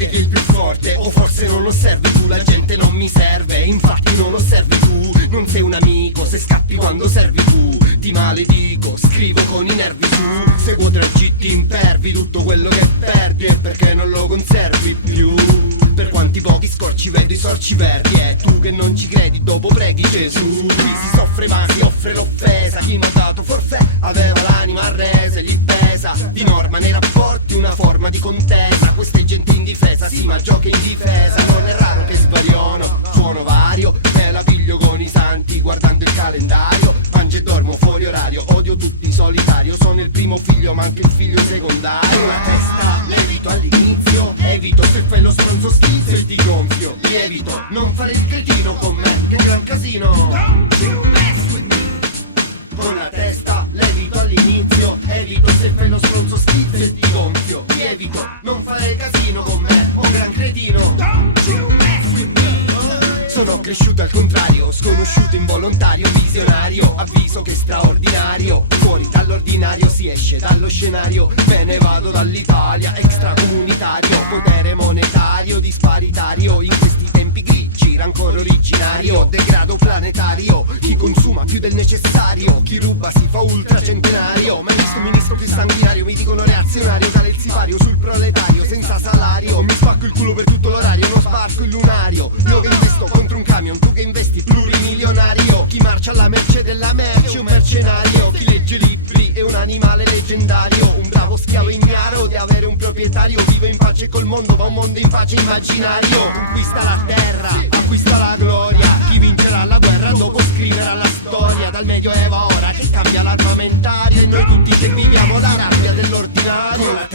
crede che è il più forte, o forse non osservi tu, la gente non mi serve, infatti non osservi tu. Non sei un amico se scappi quando servi tu. Ti maledico, scrivo con i nervi su. Seguo tragitti impervi, tutto quello che perdi è perché non lo conservi più. Per quanti pochi scorci vedo i sorci verdi, e tu che non ci credi dopo preghi Gesù. Qui si soffre ma si offre l'offesa, chi mi ha dato forfè aveva l'anima arresa e gli pesa di norma nei rapporti una forma di contesa. Questa è gente indifesa, sì ma gioca in difesa. Non è raro che svariono, suono vario, me la piglio con i santi guardando il calendario. Mangio e dormo fuori orario, odio tutti in solitario. Sono il primo figlio ma anche il figlio secondario. La testa levito all'inizio, evito se fai lo stronzo schizzo e ti gonfio. Lievito, non fare il cretino con me, che gran casino. Don't you mess with me. Con la testa levito all'inizio, evito se fai lo stronzo schizzo e ti gonfio. Lievito, non fare casino con me, oh gran cretino. Don't you mess with me. Sono cresciuto al contrario, sconosciuto involontario, visionario, avviso che è straordinario. Fuori dall'ordinario si esce dallo scenario, me ne vado dall'Italia, extracomunitario. Potere monetario, disparitario, in questi tempi grigi, rancore originario. Degrado planetario, chi consuma più del necessario, chi ruba si fa ultracentenario. Ma visto un ministro più sanguinario, mi dicono reazionario, tale il sipario sul proletario, senza salario. Mi spacco il culo per tutto l'orario, non sbarco il lunario. Io che investo contro un camion, tu che investi plurimilionario. Chi marcia alla merce della merce, un mercenario. Chi legge libri è un animale leggendario, un bravo schiavo ignaro di avere un proprietario. Vive in pace col mondo, ma un mondo in pace immaginario. Conquista la terra, acquista la gloria. Chi vincerà la guerra dopo scriverà la storia. Dal medioevo a ora che cambia l'armamentario, e noi tutti che viviamo la rabbia dell'ordinario.